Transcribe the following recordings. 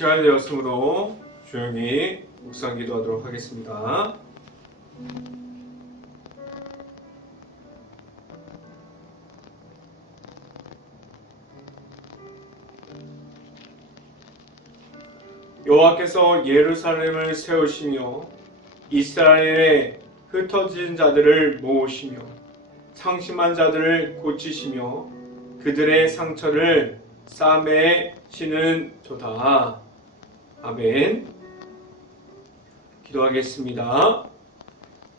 시간이 되었으므로 조용히 묵상 기도하도록 하겠습니다. 여호와께서 예루살렘을 세우시며 이스라엘에 흩어진 자들을 모으시며 상심한 자들을 고치시며 그들의 상처를 싸매시는 조다. 아멘. 기도하겠습니다.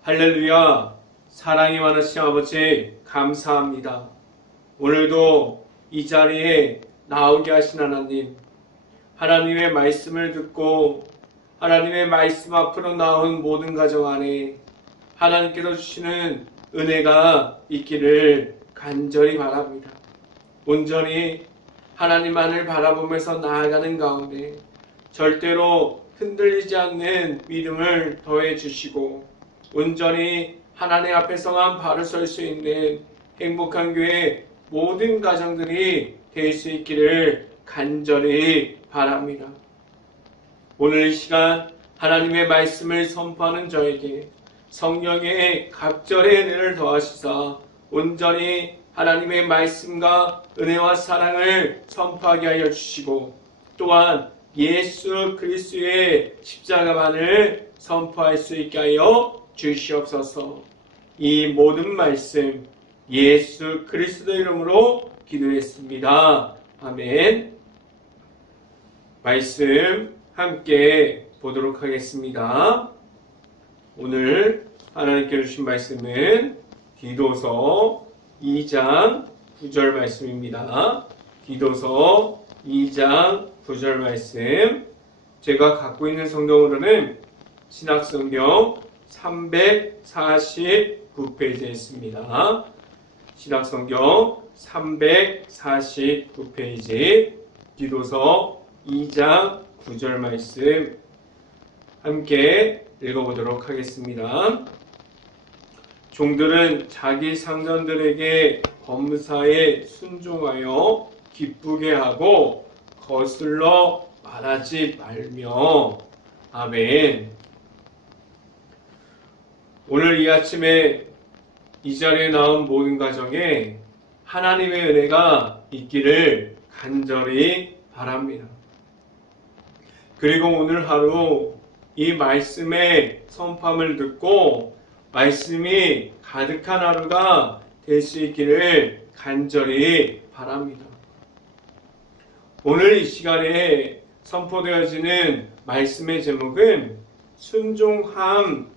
할렐루야. 사랑이 많으신 아버지 감사합니다. 오늘도 이 자리에 나오게 하신 하나님, 하나님의 말씀을 듣고 하나님의 말씀 앞으로 나온 모든 가정 안에 하나님께서 주시는 은혜가 있기를 간절히 바랍니다. 온전히 하나님만을 바라보면서 나아가는 가운데 절대로 흔들리지 않는 믿음을 더해 주시고 온전히 하나님 앞에서만 바로 설 수 있는 행복한 교회 모든 가정들이 될 수 있기를 간절히 바랍니다. 오늘 이 시간 하나님의 말씀을 선포하는 저에게 성령의 갑절의 은혜를 더하시사 온전히 하나님의 말씀과 은혜와 사랑을 선포하게 하여 주시고 또한 예수 그리스도의 십자가만을 선포할 수 있게 하여 주시옵소서. 이 모든 말씀 예수 그리스도 이름으로 기도했습니다. 아멘. 말씀 함께 보도록 하겠습니다. 오늘 하나님께 주신 말씀은 디도서 2장 9절 말씀입니다. 디도서 2장 9절 말씀, 제가 갖고 있는 성경으로는 신약성경 349페이지에 있습니다. 신약성경 349페이지 디도서 2장 9절 말씀 함께 읽어보도록 하겠습니다. 종들은 자기 상전들에게 검사에 순종하여 기쁘게 하고 거슬러 말하지 말며. 아멘. 오늘 이 아침에 이 자리에 나온 모든 가정에 하나님의 은혜가 있기를 간절히 바랍니다. 그리고 오늘 하루 이 말씀의 선포함을 듣고 말씀이 가득한 하루가 될 수 있기를 간절히 바랍니다. 오늘 이 시간에 선포되어지는 말씀의 제목은 순종함이라는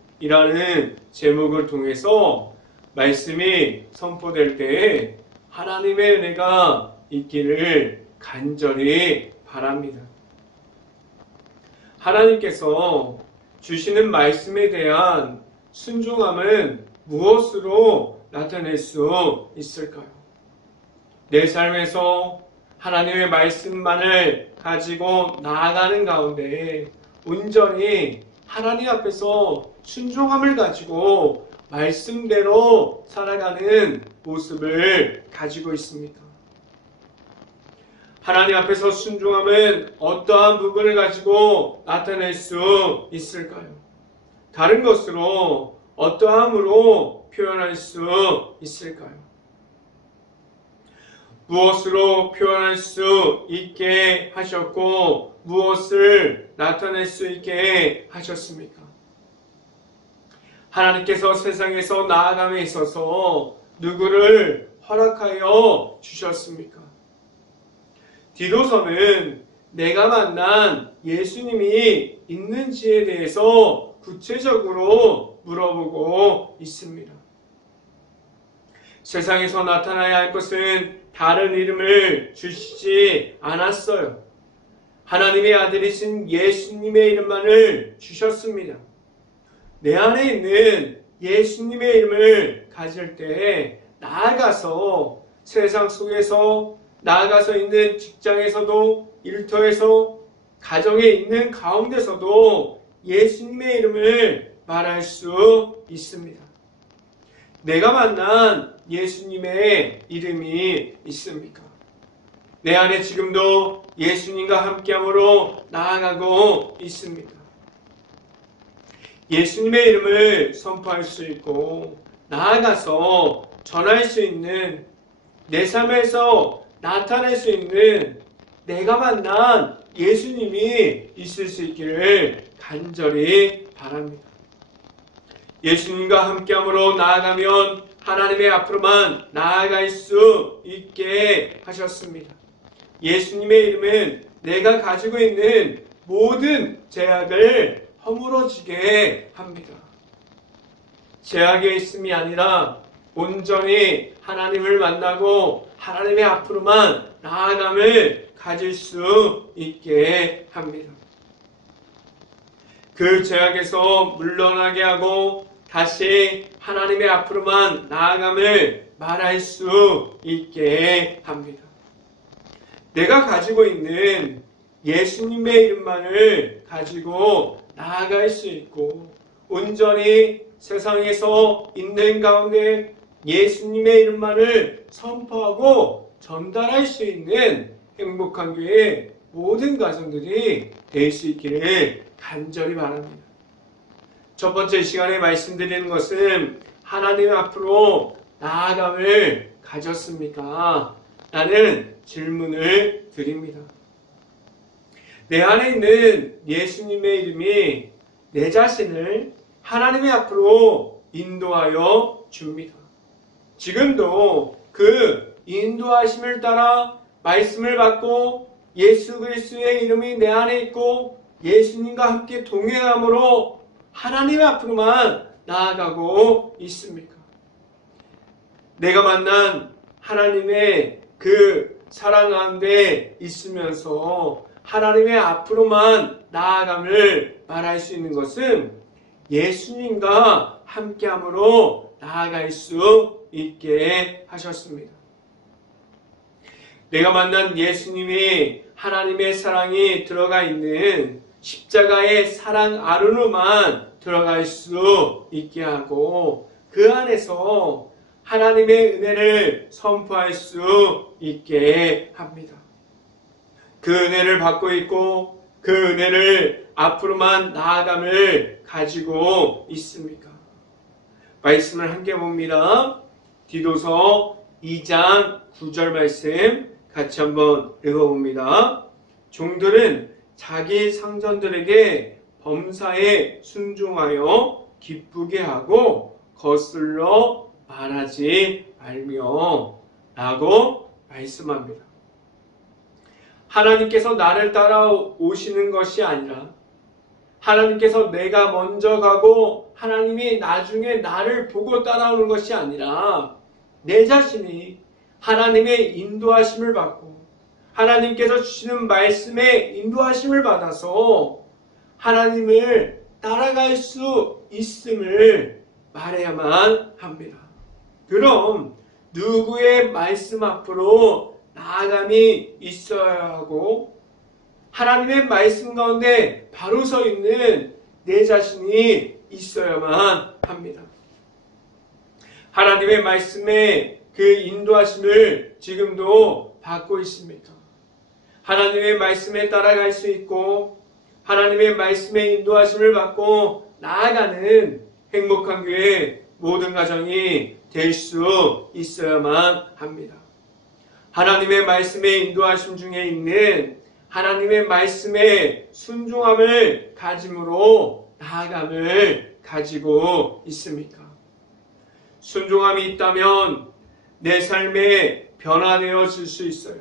제목을 통해서 말씀이 선포될 때에 하나님의 은혜가 있기를 간절히 바랍니다. 하나님께서 주시는 말씀에 대한 순종함은 무엇으로 나타낼 수 있을까요? 내 삶에서 하나님의 말씀만을 가지고 나아가는 가운데 온전히 하나님 앞에서 순종함을 가지고 말씀대로 살아가는 모습을 가지고 있습니까? 하나님 앞에서 순종함은 어떠한 부분을 가지고 나타낼 수 있을까요? 다른 것으로 어떠함으로 표현할 수 있을까요? 무엇으로 표현할 수 있게 하셨고 무엇을 나타낼 수 있게 하셨습니까? 하나님께서 세상에서 나아감에 있어서 누구를 허락하여 주셨습니까? 디도서는 내가 만난 예수님이 있는지에 대해서 구체적으로 물어보고 있습니다. 세상에서 나타나야 할 것은 다른 이름을 주시지 않았어요. 하나님의 아들이신 예수님의 이름만을 주셨습니다. 내 안에 있는 예수님의 이름을 가질 때 나아가서 세상 속에서 나아가서 있는 직장에서도 일터에서 가정에 있는 가운데서도 예수님의 이름을 말할 수 있습니다. 내가 만난 예수님의 이름이 있습니까? 내 안에 지금도 예수님과 함께함으로 나아가고 있습니다. 예수님의 이름을 선포할 수 있고 나아가서 전할 수 있는, 내 삶에서 나타낼 수 있는 내가 만난 예수님이 있을 수 있기를 간절히 바랍니다. 예수님과 함께함으로 나아가면 하나님의 앞으로만 나아갈 수 있게 하셨습니다. 예수님의 이름은 내가 가지고 있는 모든 죄악을 허물어지게 합니다. 죄악에 있음이 아니라 온전히 하나님을 만나고 하나님의 앞으로만 나아감을 가질 수 있게 합니다. 그 죄악에서 물러나게 하고 다시 하나님의 앞으로만 나아감을 말할 수 있게 합니다. 내가 가지고 있는 예수님의 이름만을 가지고 나아갈 수 있고 온전히 세상에서 있는 가운데 예수님의 이름만을 선포하고 전달할 수 있는 행복한 교회 모든 가정들이 될 수 있기를 간절히 바랍니다. 첫 번째 시간에 말씀드리는 것은 하나님 앞으로 나아감을 가졌습니까? 라는 질문을 드립니다. 내 안에 있는 예수님의 이름이 내 자신을 하나님의 앞으로 인도하여 줍니다. 지금도 그 인도하심을 따라 말씀을 받고 예수 그리스도의 이름이 내 안에 있고 예수님과 함께 동행함으로 하나님 앞으로만 나아가고 있습니까? 내가 만난 하나님의 그 사랑 가운데 있으면서 하나님의 앞으로만 나아감을 말할 수 있는 것은 예수님과 함께함으로 나아갈 수 있게 하셨습니다. 내가 만난 예수님이 하나님의 사랑이 들어가 있는 십자가의 사랑 안으로만 들어갈 수 있게 하고 그 안에서 하나님의 은혜를 선포할 수 있게 합니다. 그 은혜를 받고 있고 그 은혜를 앞으로만 나아감을 가지고 있습니까? 말씀을 함께 봅니다. 디도서 2장 9절 말씀 같이 한번 읽어봅니다. 종들은 자기 상전들에게 범사에 순종하여 기쁘게 하고 거슬러 말하지 말며 라고 말씀합니다. 하나님께서 나를 따라오시는 것이 아니라 하나님께서 내가 먼저 가고 하나님이 나중에 나를 보고 따라오는 것이 아니라 내 자신이 하나님의 인도하심을 받고 하나님께서 주시는 말씀에 인도하심을 받아서 하나님을 따라갈 수 있음을 말해야만 합니다. 그럼 누구의 말씀 앞으로 나아감이 있어야 하고 하나님의 말씀 가운데 바로 서 있는 내 자신이 있어야만 합니다. 하나님의 말씀에 그 인도하심을 지금도 받고 있습니까? 하나님의 말씀에 따라갈 수 있고 하나님의 말씀에 인도하심을 받고 나아가는 행복한 교회 모든 가정이 될 수 있어야만 합니다. 하나님의 말씀의 인도하심 중에 있는 하나님의 말씀에 순종함을 가짐으로 나아감을 가지고 있습니까? 순종함이 있다면 내 삶에 변화되어질 수 있어요.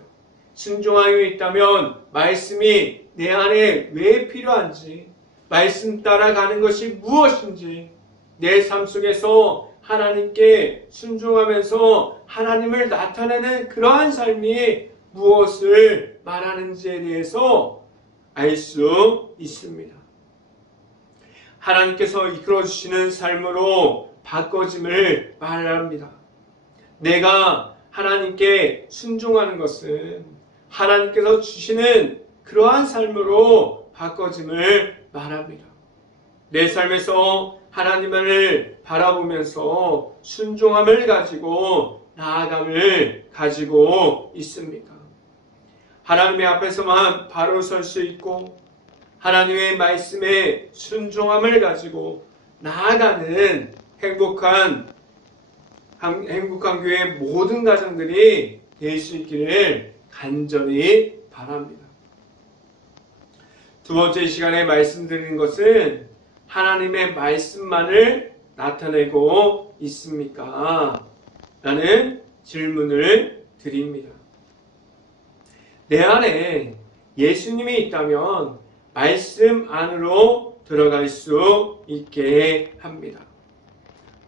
순종함이 있다면 말씀이 내 안에 왜 필요한지, 말씀 따라가는 것이 무엇인지, 내 삶 속에서 하나님께 순종하면서 하나님을 나타내는 그러한 삶이 무엇을 말하는지에 대해서 알 수 있습니다. 하나님께서 이끌어주시는 삶으로 바꿔짐을 말합니다. 내가 하나님께 순종하는 것은 하나님께서 주시는 그러한 삶으로 바꿔짐을 말합니다. 내 삶에서 하나님을 바라보면서 순종함을 가지고 나아감을 가지고 있습니까? 하나님의 앞에서만 바로 설 수 있고 하나님의 말씀에 순종함을 가지고 나아가는 행복한 교회 모든 가정들이 될 수 있기를 간절히 바랍니다. 두 번째 시간에 말씀드리는 것은 하나님의 말씀만을 나타내고 있습니까? 라는 질문을 드립니다. 내 안에 예수님이 있다면 말씀 안으로 들어갈 수 있게 합니다.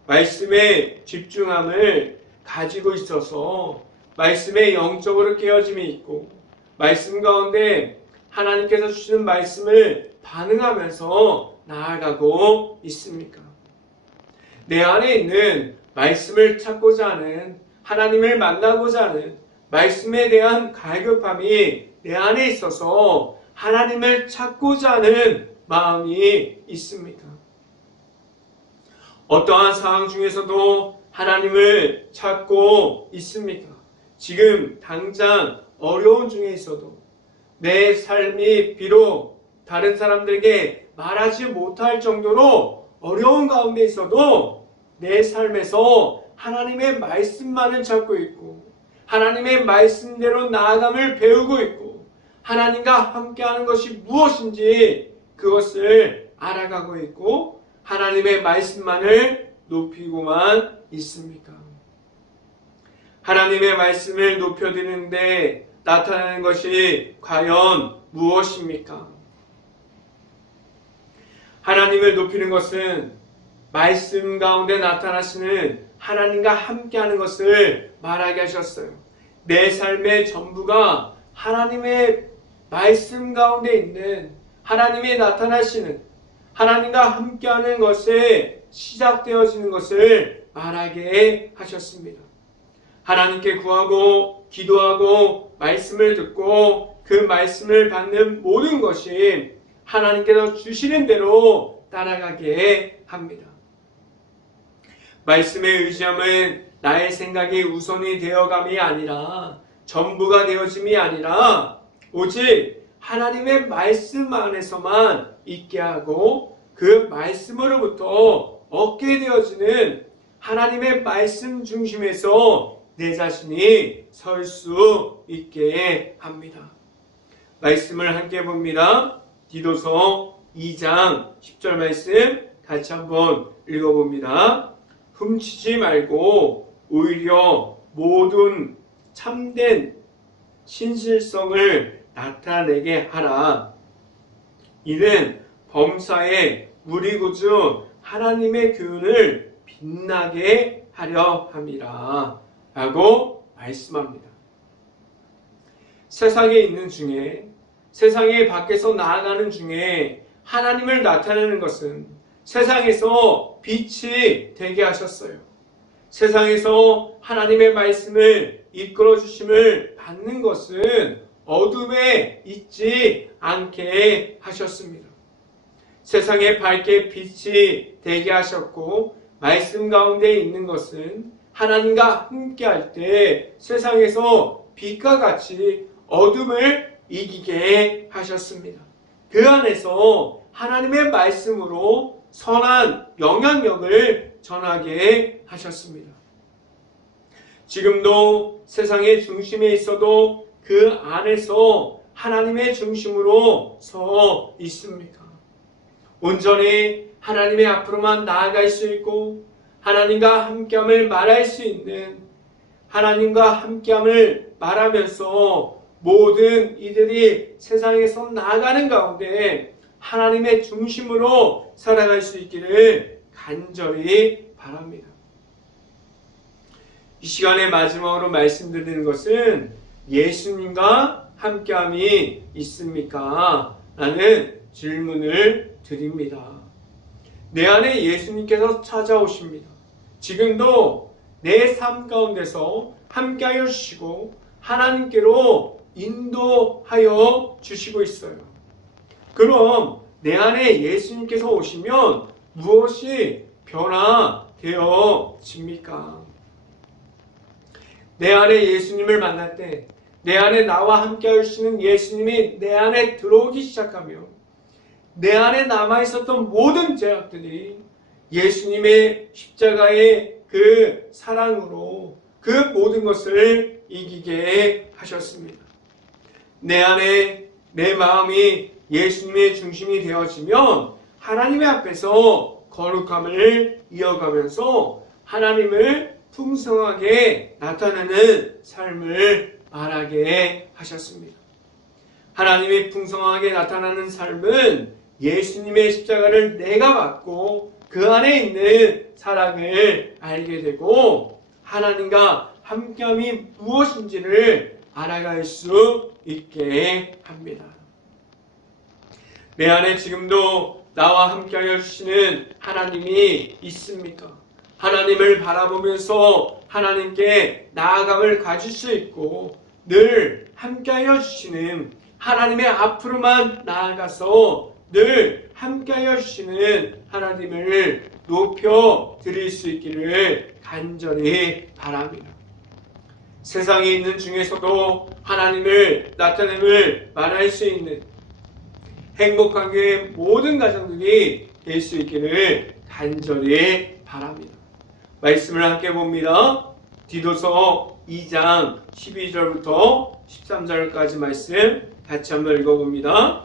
말씀에 집중함을 가지고 있어서 말씀에 영적으로 깨어짐이 있고 말씀 가운데 하나님께서 주시는 말씀을 반응하면서 나아가고 있습니까? 내 안에 있는 말씀을 찾고자 하는, 하나님을 만나고자 하는 말씀에 대한 갈급함이 내 안에 있어서 하나님을 찾고자 하는 마음이 있습니까? 어떠한 상황 중에서도 하나님을 찾고 있습니까? 지금 당장 어려운 중에 있어도 내 삶이 비록 다른 사람들에게 말하지 못할 정도로 어려운 가운데 있어도 내 삶에서 하나님의 말씀만을 찾고 있고 하나님의 말씀대로 나아감을 배우고 있고 하나님과 함께하는 것이 무엇인지 그것을 알아가고 있고 하나님의 말씀만을 높이고만 있습니까? 하나님의 말씀을 높여드리는데 나타나는 것이 과연 무엇입니까? 하나님을 높이는 것은 말씀 가운데 나타나시는 하나님과 함께하는 것을 말하게 하셨어요. 내 삶의 전부가 하나님의 말씀 가운데 있는 하나님이 나타나시는 하나님과 함께하는 것에 시작되어지는 것을 말하게 하셨습니다. 하나님께 구하고 기도하고 말씀을 듣고 그 말씀을 받는 모든 것이 하나님께서 주시는 대로 따라가게 합니다. 말씀에 의지함은 나의 생각이 우선이 되어감이 아니라 전부가 되어짐이 아니라 오직 하나님의 말씀 안에서만 있게 하고 그 말씀으로부터 얻게 되어지는 하나님의 말씀 중심에서 내 자신이 설 수 있게 합니다. 말씀을 함께 봅니다. 디도서 2장 10절 말씀 같이 한번 읽어봅니다. 훔치지 말고 오히려 모든 참된 신실성을 나타내게 하라. 이는 범사에 우리 구주 하나님의 교훈을 빛나게 하려 함이라 라고 말씀합니다. 세상에 있는 중에 세상에 밖에서 나아가는 중에 하나님을 나타내는 것은 세상에서 빛이 되게 하셨어요. 세상에서 하나님의 말씀을 이끌어 주심을 받는 것은 어둠에 있지 않게 하셨습니다. 세상에 밝게 빛이 되게 하셨고 말씀 가운데 있는 것은 하나님과 함께할 때 세상에서 빛과 같이 어둠을 이기게 하셨습니다. 그 안에서 하나님의 말씀으로 선한 영향력을 전하게 하셨습니다. 지금도 세상의 중심에 있어도 그 안에서 하나님의 중심으로 서 있습니까? 온전히 하나님의 앞으로만 나아갈 수 있고 하나님과 함께함을 말할 수 있는 하나님과 함께함을 말하면서 모든 이들이 세상에서 나아가는 가운데 하나님의 중심으로 살아갈 수 있기를 간절히 바랍니다. 이 시간의 마지막으로 말씀드리는 것은 예수님과 함께함이 있습니까? 라는 질문을 드립니다. 내 안에 예수님께서 찾아오십니다. 지금도 내 삶 가운데서 함께하여 주시고 하나님께로 인도하여 주시고 있어요. 그럼 내 안에 예수님께서 오시면 무엇이 변화되어집니까? 내 안에 예수님을 만날 때 내 안에 나와 함께 하시는 예수님이 내 안에 들어오기 시작하며 내 안에 남아있었던 모든 죄악들이 예수님의 십자가의 그 사랑으로 그 모든 것을 이기게 하셨습니다. 내 안에 내 마음이 예수님의 중심이 되어지면 하나님의 앞에서 거룩함을 이어가면서 하나님을 풍성하게 나타내는 삶을 말하게 하셨습니다. 하나님이 풍성하게 나타나는 삶은 예수님의 십자가를 내가 받고 그 안에 있는 사랑을 알게 되고 하나님과 함께함이 무엇인지를 알아갈 수 있게 합니다. 내 안에 지금도 나와 함께하여 주시는 하나님이 있습니까? 하나님을 바라보면서 하나님께 나아감을 가질 수 있고 늘 함께하여 주시는 하나님의 앞으로만 나아가서 늘 함께하여 주시는 하나님을 높여 드릴 수 있기를 간절히 바랍니다. 세상에 있는 중에서도 하나님을 나타냄을 말할 수 있는 행복한 교회 모든 가정들이 될 수 있기를 간절히 바랍니다. 말씀을 함께 봅니다. 디도서 2장 12절부터 13절까지 말씀 같이 한번 읽어봅니다.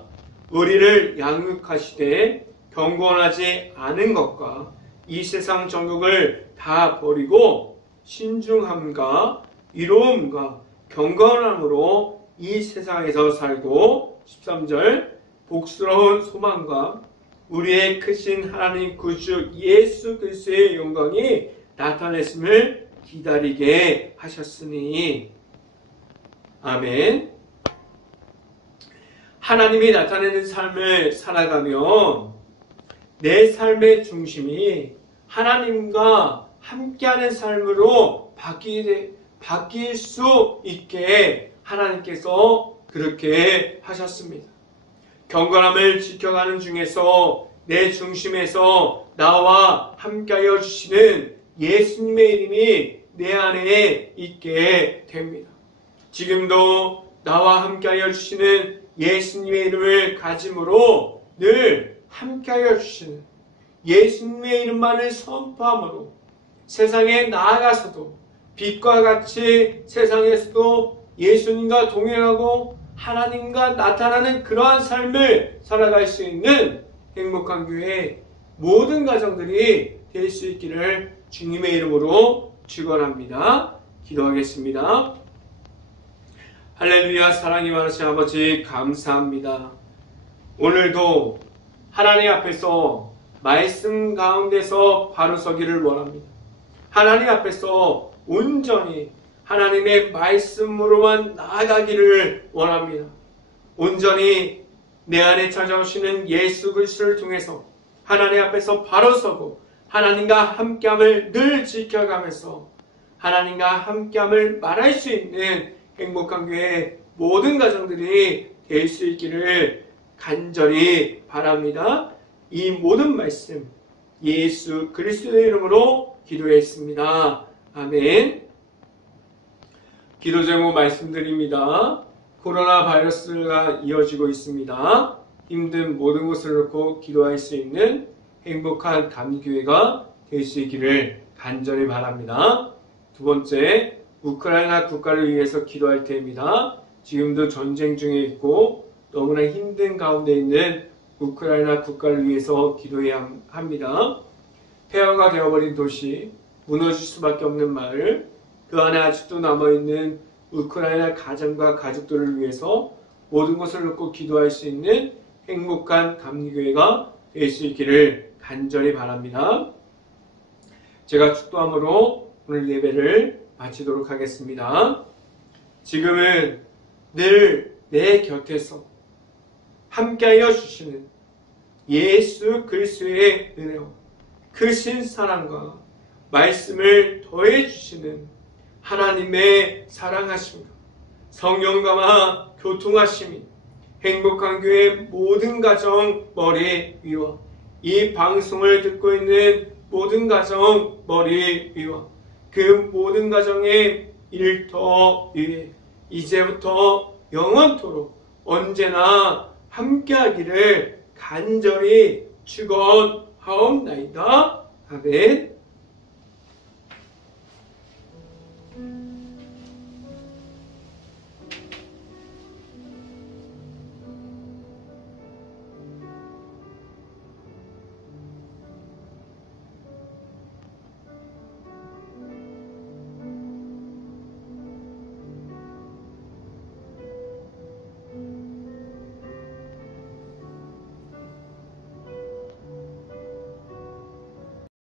우리를 양육하시되 경건하지 않은 것과 이 세상 정욕을 다 버리고 신중함과 이로움과 경건함으로 이 세상에서 살고 13절 복스러운 소망과 우리의 크신 하나님 구주 예수 그리스도의 영광이 나타냈음을 기다리게 하셨으니 아멘. 하나님이 나타내는 삶을 살아가면 내 삶의 중심이 하나님과 함께하는 삶으로 바뀔 수 있게 하나님께서 그렇게 하셨습니다. 경건함을 지켜가는 중에서 내 중심에서 나와 함께하여 주시는 예수님의 이름이 내 안에 있게 됩니다. 지금도 나와 함께하여 주시는 예수님의 이름을 가짐으로 늘 함께하여 주시는 예수님의 이름만을 선포함으로 세상에 나아가서도 빛과 같이 세상에서도 예수님과 동행하고 하나님과 나타나는 그러한 삶을 살아갈 수 있는 행복한 교회 모든 가정들이 될 수 있기를 주님의 이름으로 축원합니다. 기도하겠습니다. 할렐루야. 사랑이 많으신 아버지 감사합니다. 오늘도 하나님 앞에서 말씀 가운데서 바로 서기를 원합니다. 하나님 앞에서 온전히 하나님의 말씀으로만 나아가기를 원합니다. 온전히 내 안에 찾아오시는 예수 그리스도를 통해서 하나님 앞에서 바로 서고 하나님과 함께함을 늘 지켜가면서 하나님과 함께함을 말할 수 있는 행복한 교회 모든 가정들이 될 수 있기를 간절히 바랍니다. 이 모든 말씀 예수 그리스도의 이름으로 기도했습니다. 아멘. 기도 제목 말씀드립니다. 코로나 바이러스가 이어지고 있습니다. 힘든 모든 것을 놓고 기도할 수 있는 행복한 감리교회가 될 수 있기를 간절히 바랍니다. 두 번째, 우크라이나 국가를 위해서 기도할 때입니다. 지금도 전쟁 중에 있고 너무나 힘든 가운데 있는 우크라이나 국가를 위해서 기도해야 합니다. 폐허가 되어버린 도시, 무너질 수밖에 없는 마을, 그 안에 아직도 남아있는 우크라이나 가정과 가족들을 위해서 모든 것을 놓고 기도할 수 있는 행복한 감리교회가 될 수 있기를 간절히 바랍니다. 제가 축도함으로 오늘 예배를 마치도록 하겠습니다. 지금은 늘 내 곁에서 함께하여 주시는 예수 그리스도의 은혜와 크신 사랑과 말씀을 더해 주시는 하나님의 사랑하심과 성령과만 교통하심이 행복한 교회 모든 가정 머리 위와 이 방송을 듣고 있는 모든 가정 머리 위와 그 모든 가정의 일터 위에 이제부터 영원토록 언제나 함께하기를 간절히 축원하옵나이다. 아멘.